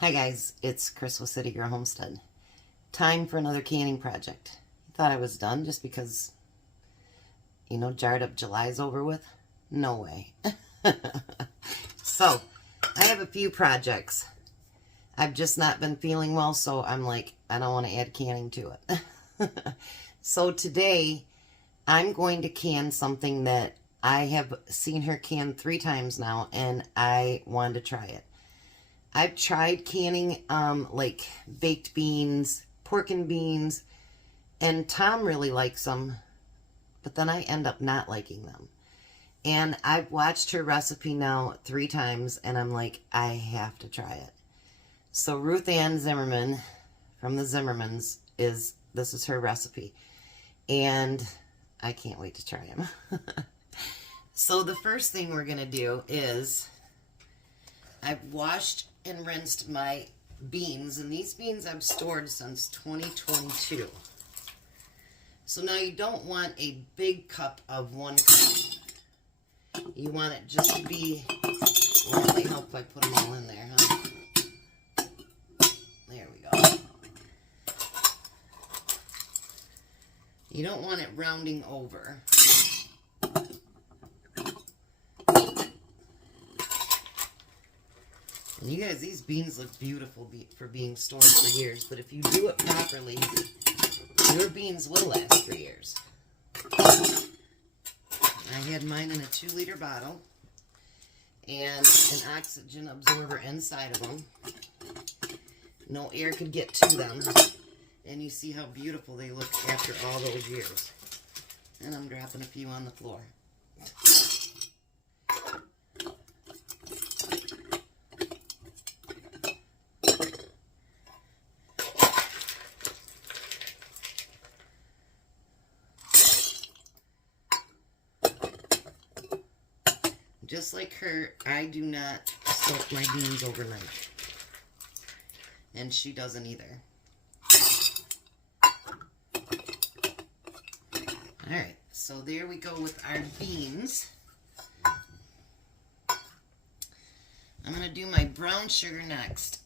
Hi guys, it's Chris with City Girl Homestead. Time for another canning project. Thought I was done just because, jarred up July's over with? No way. So, I have a few projects. I've just not been feeling well, so I'm like, I don't want to add canning to it. So today, I'm going to can something that I have seen her can 3 times now, and I wanted to try it. I've tried canning like baked beans, pork and beans, and Tom really likes them, but then I end up not liking them. And I've watched her recipe now 3 times, and I'm like, I have to try it. So Ruth Ann Zimmerman from the Zimmermans this is her recipe, and I can't wait to try them. So the first thing we're gonna do is I've washed and rinsed my beans, and these beans I've stored since 2022. So now you don't want a big cup of 1 cup. You want it just to be, will really help if I put them all in there, huh? There we go. You don't want it rounding over. And you guys, these beans look beautiful for being stored for years, but if you do it properly, your beans will last for years. I had mine in a 2-liter bottle and an oxygen absorber inside of them. No air could get to them. And you see how beautiful they look after all those years. And I'm dropping a few on the floor. Just like her, I do not soak my beans overnight. And she doesn't either. Alright, so there we go with our beans. I'm going to do my brown sugar next,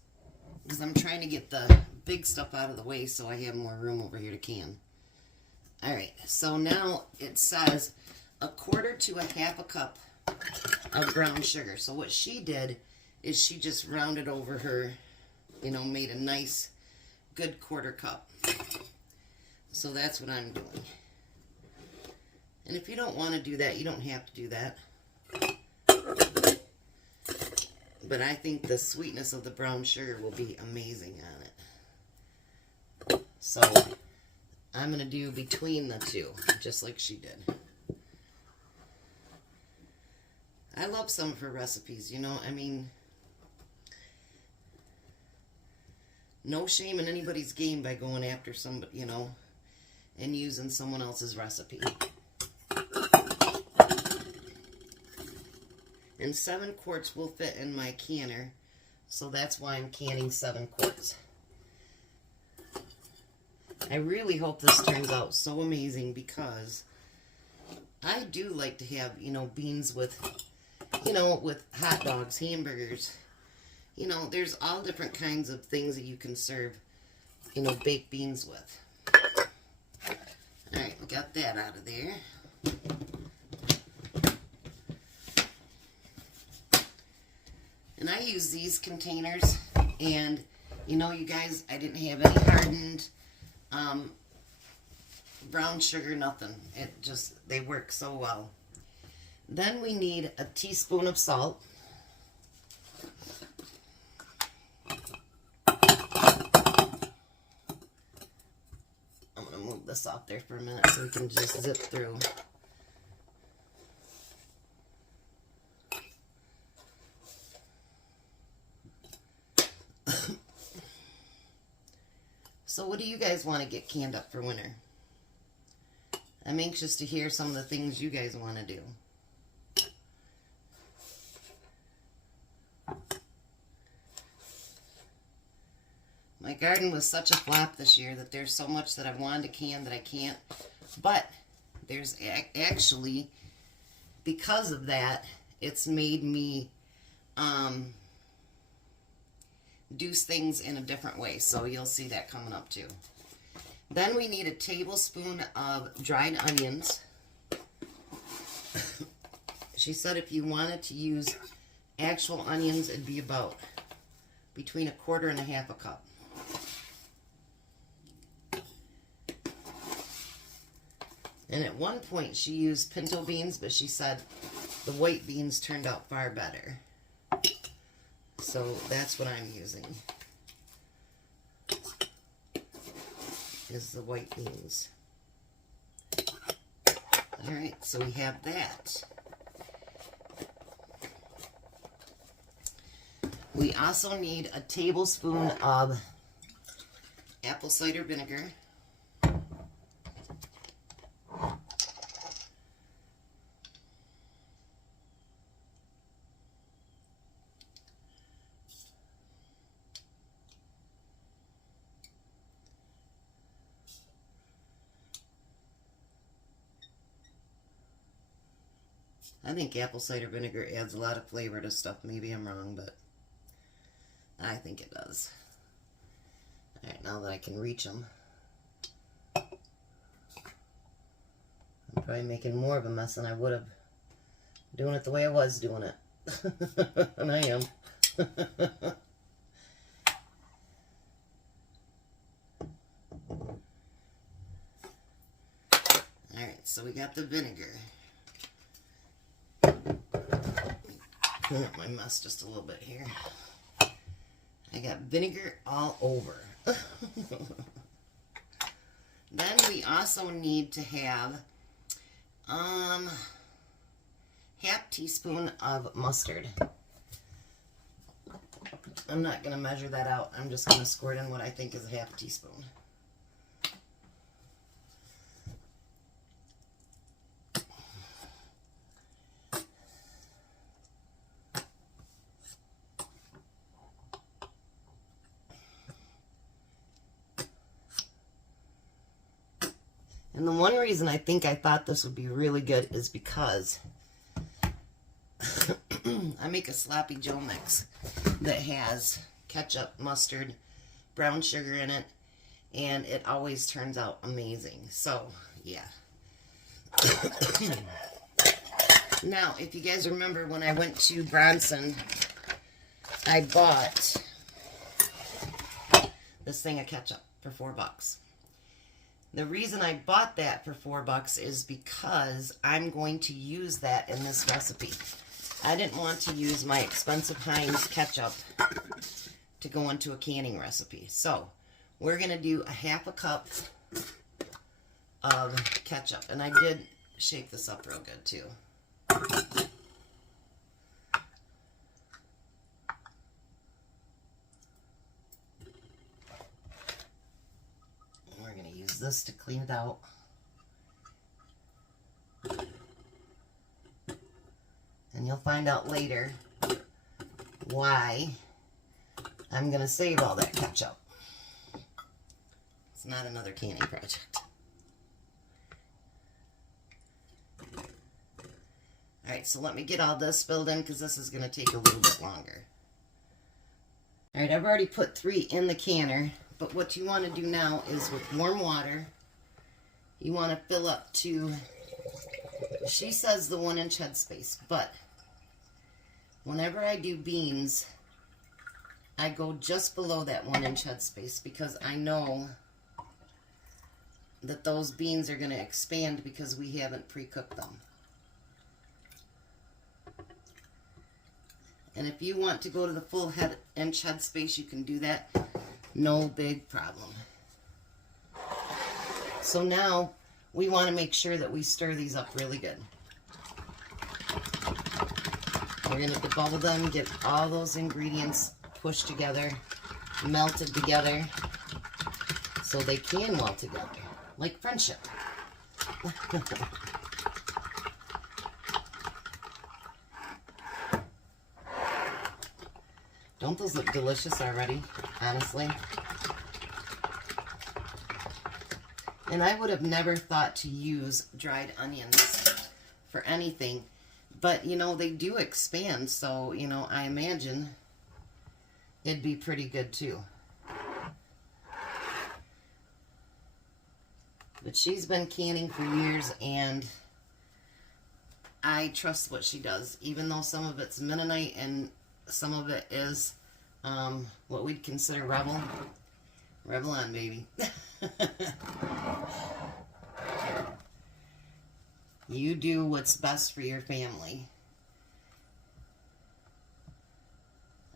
because I'm trying to get the big stuff out of the way so I have more room over here to can. Alright, so now it says 1/4 to 1/2 cup of brown sugar. So what she did is she just rounded over her, made a nice, good 1/4 cup. So that's what I'm doing. And if you don't want to do that, you don't have to do that. But I think the sweetness of the brown sugar will be amazing on it. So I'm going to do between the two, just like she did. I love some of her recipes, no shame in anybody's game by going after somebody, and using someone else's recipe. And 7 quarts will fit in my canner, so that's why I'm canning 7 quarts. I really hope this turns out so amazing, because I do like to have, beans with, with hot dogs, hamburgers. There's all different kinds of things that you can serve, baked beans with. Alright, we got that out of there. And I use these containers, and you guys, I didn't have any hardened brown sugar, nothing. They work so well. Then we need a teaspoon of salt. I'm going to move this off there for a minute so we can just zip through. So what do you guys want to get canned up for winter? I'm anxious to hear some of the things you guys want to do. My garden was such a flop this year that there's so much that I wanted to can that I can't. But there's actually, because of that, it's made me do things in a different way. So you'll see that coming up too. Then we need a tablespoon of dried onions. She said if you wanted to use actual onions, it'd be about between 1/4 and 1/2 cup. And at one point she used pinto beans, but she said the white beans turned out far better. So that's what I'm using, is the white beans. Alright, so we have that. We also need a tablespoon of apple cider vinegar. I think apple cider vinegar adds a lot of flavor to stuff. Maybe I'm wrong, but I think it does. Alright, now that I can reach them. I'm probably making more of a mess than I would have doing it the way I was doing it. And I am. Alright, so we got the vinegar. Clean up my mess just a little bit here. I got vinegar all over. Then we also need to have 1/2 teaspoon of mustard. I'm not going to measure that out. I'm just going to squirt in what I think is 1/2 teaspoon. And the one reason I think I thought this would be really good is because I make a sloppy Joe mix that has ketchup, mustard, brown sugar in it, and it always turns out amazing. So, yeah. Now, if you guys remember when I went to Bronson, I bought this thing of ketchup for $4. The reason I bought that for $4 is because I'm going to use that in this recipe. I didn't want to use my expensive Heinz ketchup to go into a canning recipe. So, we're going to do 1/2 cup of ketchup. And I did shake this up real good too. This to clean it out. And you'll find out later why I'm going to save all that ketchup. It's not another canning project. Alright, so let me get all this filled in because this is going to take a little bit longer. Alright, I've already put 3 in the canner. But what you want to do now is with warm water, you want to fill up to, she says the 1-inch headspace, but whenever I do beans, I go just below that 1-inch headspace because I know that those beans are going to expand because we haven't pre-cooked them. And if you want to go to the full inch headspace, you can do that. No big problem. So now we want to make sure that we stir these up really good. We're going to debubble them, get all those ingredients pushed together, melted together, so they can melt together, like friendship. Don't those look delicious already, honestly? And I would have never thought to use dried onions for anything. But, you know, they do expand. So, you know, I imagine it'd be pretty good too. But she's been canning for years, and I trust what she does, even though some of it's Mennonite and some of it is what we'd consider Rebel. Rebel on, baby. You do what's best for your family.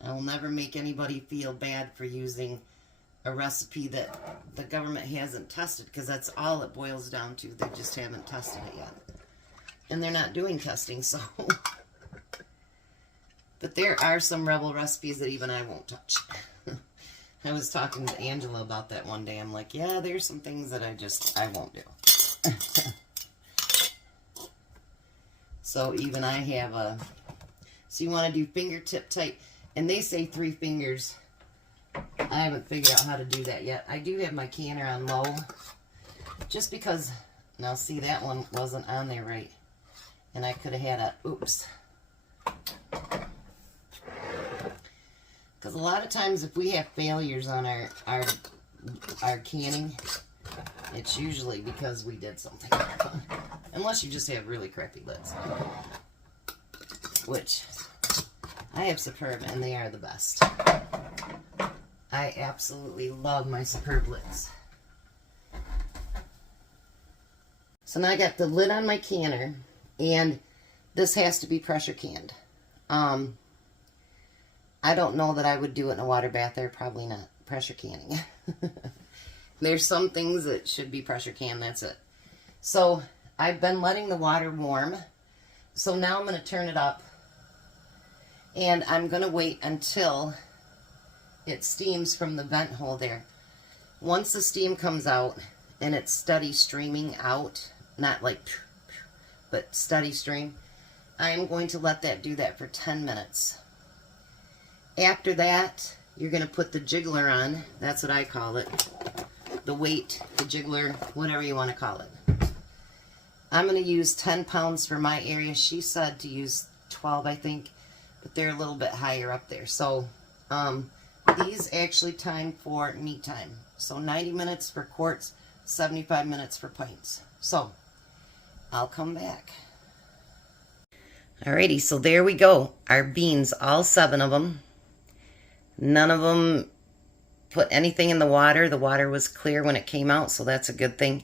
I will never make anybody feel bad for using a recipe that the government hasn't tested, because that's all it boils down to. They just haven't tested it yet. And they're not doing testing, so. But there are some Rebel recipes that even I won't touch. I was talking to Angela about that one day. I'm like, yeah, there's some things that I won't do. So even I have a, so you want to do fingertip type, and they say 3 fingers. I haven't figured out how to do that yet. I do have my canner on low, just because, now see, that one wasn't on there right, and I could have had a, oops. Because a lot of times if we have failures on our canning, it's usually because we did something. Unless you just have really crappy lids. Which, I have Superb, and they are the best. I absolutely love my Superb lids. So now I got the lid on my canner, and this has to be pressure canned. I don't know that I would do it in a water bath. They're probably not pressure canning. There's some things that should be pressure canned, that's it. So I've been letting the water warm. So now I'm going to turn it up, and I'm going to wait until it steams from the vent hole there. Once the steam comes out and it's steady streaming out, not like, but steady stream, I am going to let that do that for 10 minutes. After that, you're going to put the jiggler on. That's what I call it. The weight, the jiggler, whatever you want to call it. I'm going to use 10 pounds for my area. She said to use 12, I think, but they're a little bit higher up there. So these actually time for meat time. So 90 minutes for quarts, 75 minutes for pints. So I'll come back. Alrighty, so there we go. Our beans, all 7 of them. None of them put anything in the water. The water was clear when it came out, so that's a good thing.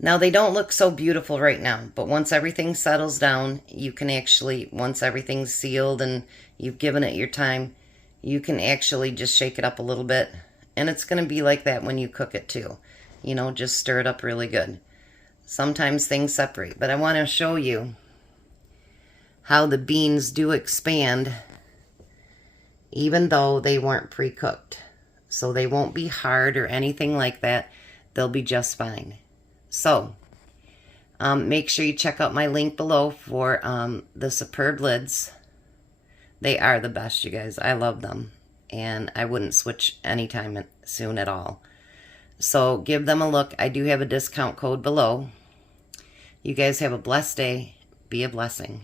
Now, they don't look so beautiful right now, but once everything settles down, you can actually, once everything's sealed and you've given it your time, you can actually just shake it up a little bit. And it's going to be like that when you cook it too. You know, just stir it up really good. Sometimes things separate, but I want to show you how the beans do expand even though they weren't pre-cooked. So they won't be hard or anything like that. They'll be just fine. So, make sure you check out my link below for the Superb lids. They are the best, you guys. I love them. And I wouldn't switch anytime soon at all. So, give them a look. I do have a discount code below. You guys have a blessed day. Be a blessing.